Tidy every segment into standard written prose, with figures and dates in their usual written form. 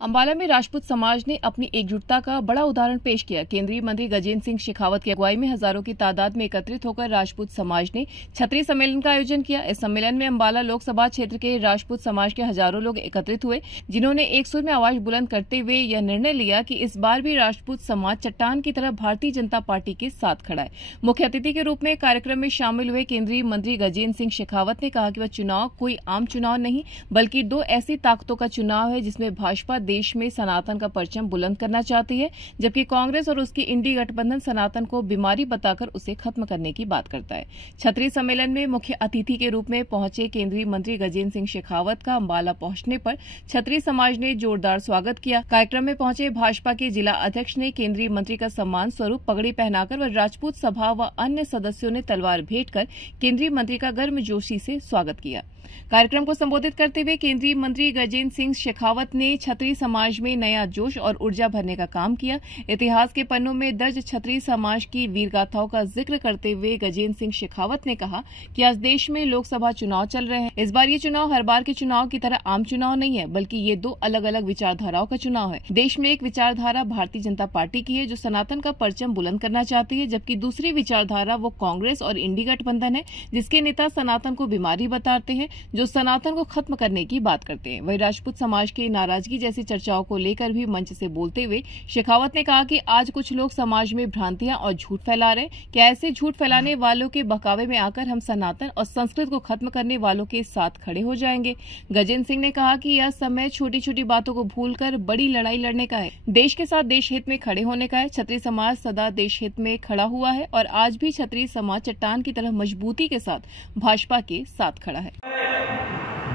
अंबाला में राजपूत समाज ने अपनी एकजुटता का बड़ा उदाहरण पेश किया। केंद्रीय मंत्री गजेंद्र सिंह शेखावत की अगुवाई में हजारों की तादाद में एकत्रित होकर राजपूत समाज ने छतरी सम्मेलन का आयोजन किया। इस सम्मेलन में अंबाला लोकसभा क्षेत्र के राजपूत समाज के हजारों लोग एकत्रित हुए, जिन्होंने एक सुर में आवाज बुलंद करते हुए यह निर्णय लिया कि इस बार भी राजपूत समाज चट्टान की तरह भारतीय जनता पार्टी के साथ खड़ा है। मुख्य अतिथि के रूप में कार्यक्रम में शामिल हुए केंद्रीय मंत्री गजेंद्र सिंह शेखावत ने कहा कि वह चुनाव कोई आम चुनाव नहीं, बल्कि दो ऐसी ताकतों का चुनाव है जिसमें भाजपा देश में सनातन का परचम बुलंद करना चाहती है, जबकि कांग्रेस और उसकी इंडी गठबंधन सनातन को बीमारी बताकर उसे खत्म करने की बात करता है। छतरी सम्मेलन में मुख्य अतिथि के रूप में पहुंचे केंद्रीय मंत्री गजेंद्र सिंह शेखावत का अंबाला पहुंचने पर छतरी समाज ने जोरदार स्वागत किया। कार्यक्रम में पहुंचे भाजपा के जिला अध्यक्ष ने केंद्रीय मंत्री का सम्मान स्वरूप पगड़ी पहनाकर व राजपूत सभा व अन्य सदस्यों ने तलवार भेंट कर केंद्रीय मंत्री का गर्मजोशी से स्वागत किया। कार्यक्रम को संबोधित करते हुए केंद्रीय मंत्री गजेंद्र सिंह शेखावत ने छतरी समाज में नया जोश और ऊर्जा भरने का काम किया। इतिहास के पन्नों में दर्ज छतरी समाज की वीर गाथाओं का जिक्र करते हुए गजेंद्र सिंह शेखावत ने कहा कि आज देश में लोकसभा चुनाव चल रहे हैं। इस बार ये चुनाव हर बार के चुनाव की तरह आम चुनाव नहीं है, बल्कि ये दो अलग अलग विचारधाराओं का चुनाव है। देश में एक विचारधारा भारतीय जनता पार्टी की है, जो सनातन का परचम बुलंद करना चाहती है, जबकि दूसरी विचारधारा वो कांग्रेस और इंडी गठबंधन है, जिसके नेता सनातन को बीमारी बताते हैं, जो सनातन को खत्म करने की बात करते हैं। वहीं राजपूत समाज की नाराजगी जैसी चर्चाओं को लेकर भी मंच से बोलते हुए शेखावत ने कहा कि आज कुछ लोग समाज में भ्रांतियां और झूठ फैला रहे हैं। क्या ऐसे झूठ फैलाने वालों के बहकावे में आकर हम सनातन और संस्कृत को खत्म करने वालों के साथ खड़े हो जाएंगे? गजेंद्र सिंह ने कहा कि यह समय छोटी छोटी बातों को भूलकर बड़ी लड़ाई लड़ने का है, देश के साथ देश हित में खड़े होने का है। छतरी समाज सदा देश हित में खड़ा हुआ है और आज भी छतरी समाज चट्टान की तरह मजबूती के साथ भाजपा के साथ खड़ा है।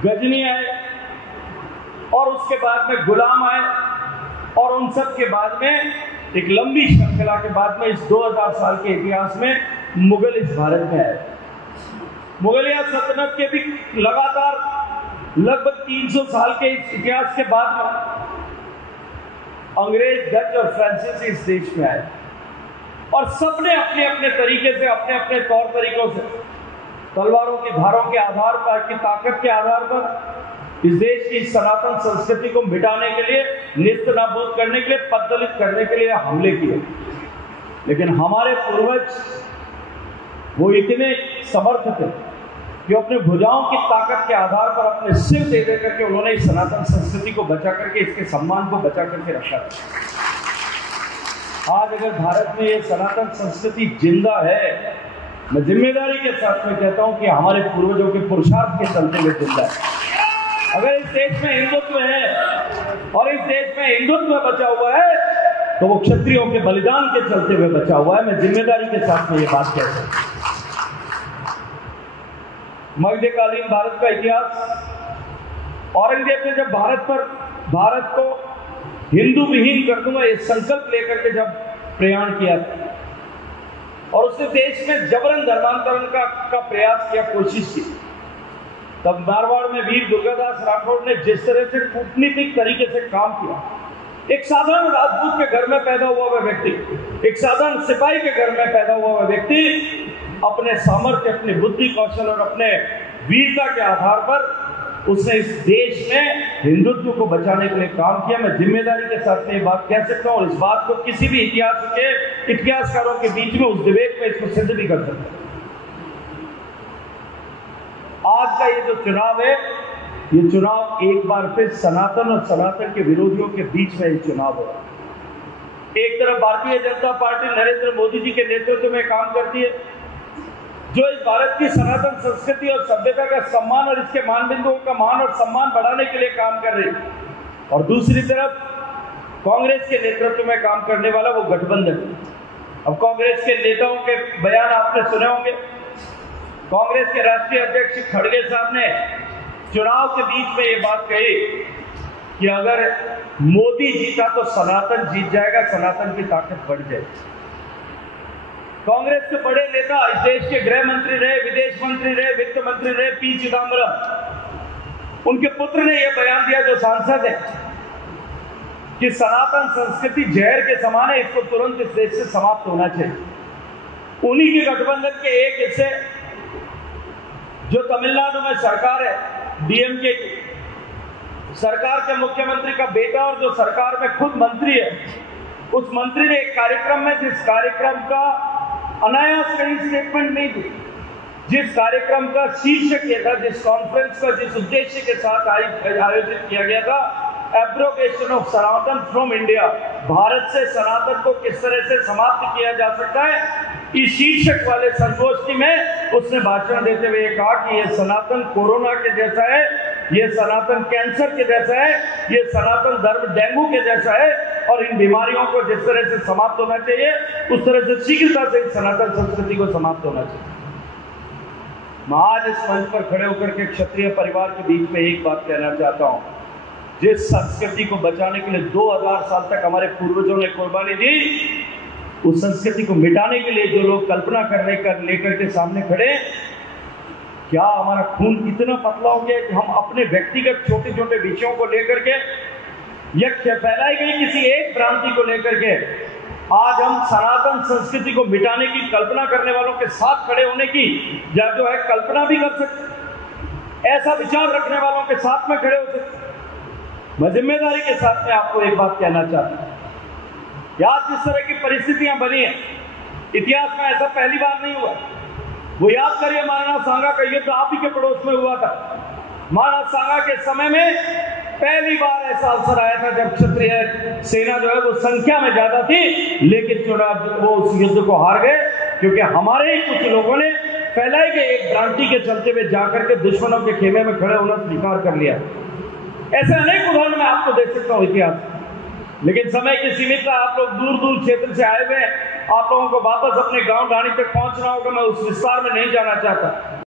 गजनी आए और उसके बाद में गुलाम आए और उन सब के बाद में एक लंबी श्रृंखला के बाद में इस 2000 साल के इतिहास में मुगल इस भारत में आए। मुगलिया सल्तनत के भी लगातार लगभग 300 साल के इस इतिहास के बाद में अंग्रेज, डच और फ्रांसीसी इस देश में आए और सबने अपने अपने तरीके से, अपने अपने तौर तरीकों से, तलवारों की धारों के आधार पर, की ताकत के आधार पर इस देश की सनातन संस्कृति को मिटाने के लिए, निस्त नाबूद करने के लिए, पद्दलित करने के लिए हमले किए। लेकिन हमारे पूर्वज वो इतने समर्थ थे कि अपने भुजाओं की ताकत के आधार पर अपने सिर दे दे करके उन्होंने इस सनातन संस्कृति को बचा करके, इसके सम्मान को बचा करके रखा। आज अगर भारत में ये सनातन संस्कृति जिंदा है, मैं जिम्मेदारी के साथ में कहता हूं कि हमारे पूर्वजों के पुरुषार्थ के चलते हुए जिंदा है। अगर इस देश में हिंदुत्व है और इस देश में हिंदुत्व बचा हुआ है, तो वो क्षत्रियों के बलिदान के चलते हुए बचा हुआ है। मैं जिम्मेदारी के साथ में ये बात कहता हूं। मध्यकालीन भारत का इतिहास, औरंगजेब ने जब भारत को हिंदू विहीन कर दूंगा ये संकल्प लेकर के जब प्रयाण किया और उसने देश में जबरन धर्मांतरण का प्रयास किया, कोशिश की, तब मारवाड़ में वीर दुर्गादास राठौड़ ने जिस तरह से कूटनीतिक तरीके से काम किया, एक साधारण राजपूत के घर में पैदा हुआ हुआ व्यक्ति, एक साधारण सिपाही के घर में पैदा हुआ हुआ व्यक्ति अपने सामर्थ्य, अपने बुद्धि कौशल और अपने वीरता के आधार पर उसने इस देश में हिंदुत्व को बचाने के लिए काम किया। मैं जिम्मेदारी के साथ ये बात कह सकता हूं और इस बात को किसी भी इतिहासकारों के बीच में उस विवेक में इसको सिद्ध भी कर सकता हूं। आज का ये जो चुनाव है, ये चुनाव एक बार फिर सनातन और सनातन के विरोधियों के बीच में ये चुनाव हो। एक तरफ भारतीय जनता पार्टी नरेंद्र मोदी जी के नेतृत्व में काम करती है, जो इस भारत की सनातन संस्कृति और सभ्यता का सम्मान और इसके मानबिंदुओं का मान और सम्मान बढ़ाने के लिए काम कर रही है, और दूसरी तरफ कांग्रेस के नेतृत्व में काम करने वाला वो गठबंधन। अब कांग्रेस के नेताओं के बयान आपने सुने होंगे। कांग्रेस के राष्ट्रीय अध्यक्ष खड़गे साहब ने चुनाव के बीच में ये बात कही कि अगर मोदी जीता तो सनातन जीत जाएगा, सनातन की ताकत बढ़ जाएगी। कांग्रेस के बड़े नेता, इस देश के गृह मंत्री रहे, विदेश मंत्री रहे, वित्त मंत्री रहे, पी चिदंबरम, उनके पुत्र ने यह बयान दिया, जो सांसद है, कि सनातन संस्कृति जहर के समान है, इसको तुरंत इस देश से समाप्त होना चाहिए। उन्हीं के गठबंधन के एक हिस्से, जो तमिलनाडु में सरकार है डीएमके की, सरकार के मुख्यमंत्री का बेटा और जो सरकार में खुद मंत्री है, उस मंत्री ने एक कार्यक्रम में, जिस कार्यक्रम का अनायास कहीं स्टेटमेंट नहीं दी, जिस कार्यक्रम का शीर्षक ये था, जिस कॉन्फ्रेंस का जिस उद्देश्य के साथ आयोजित किया गया था, abrogation of Sanatan from India, Bharat से सनातन को किस तरह से समाप्त किया जा सकता है, इस शीर्षक वाले संगोष्ठी में उसने भाषण देते हुए कहा कि ये सनातन कोरोना के जैसा है, ये सनातन कैंसर के जैसा है, ये सनातन धर्म डेंगू के जैसा है, और इन बीमारियों को जिस तरह से समाप्त होना चाहिए उस तरह से शीघ्रता से सनातन संस्कृति को समाप्त होना चाहिए। मैं आज इस मंच पर खड़े होकर के क्षत्रिय परिवार के बीच में एक बात कहना चाहता हूं, जिस संस्कृति को बचाने के लिए 2000 साल तक हमारे पूर्वजों ने कुर्बानी दी, उस संस्कृति को मिटाने के लिए जो लोग कल्पना करने कर लेकर के सामने खड़े, क्या हमारा खून इतना पतला हो गया कि हम अपने व्यक्तिगत छोटे छोटे विषयों को लेकर के या फैलाई गई किसी एक भ्रांति को लेकर के आज हम सनातन संस्कृति को मिटाने की कल्पना करने वालों के साथ खड़े होने की या जो है कल्पना भी कर सकते, ऐसा विचार रखने वालों के साथ में खड़े हो सकते। मैं जिम्मेदारी के साथ में आपको एक बात कहना चाहता हूं कि आज जिस तरह की परिस्थितियां बनी है, इतिहास में ऐसा पहली बार नहीं हुआ। वो याद करिए, महाराणा सांगा का युद्ध आप ही के पड़ोस में हुआ था। महाराणा सांगा के समय में पहली बार ऐसा अवसर आया था जब क्षत्रिय सेना जो है वो संख्या में ज्यादा थी, लेकिन वो उस युद्ध को हार गए, क्योंकि हमारे ही कुछ लोगों ने फैलाई गई एक भ्रांति के चलते हुए जाकर के दुश्मनों के खेमे में खड़े होना स्वीकार कर लिया। ऐसे अनेक उदाहरण मैं आपको दे सकता हूँ इतिहास, लेकिन समय की सीमितता, आप लोग दूर दूर क्षेत्र से आए हुए, आप लोगों को वापस अपने गांव ढाणी तक पहुंचना होगा, मैं उस विस्तार में नहीं जाना चाहता।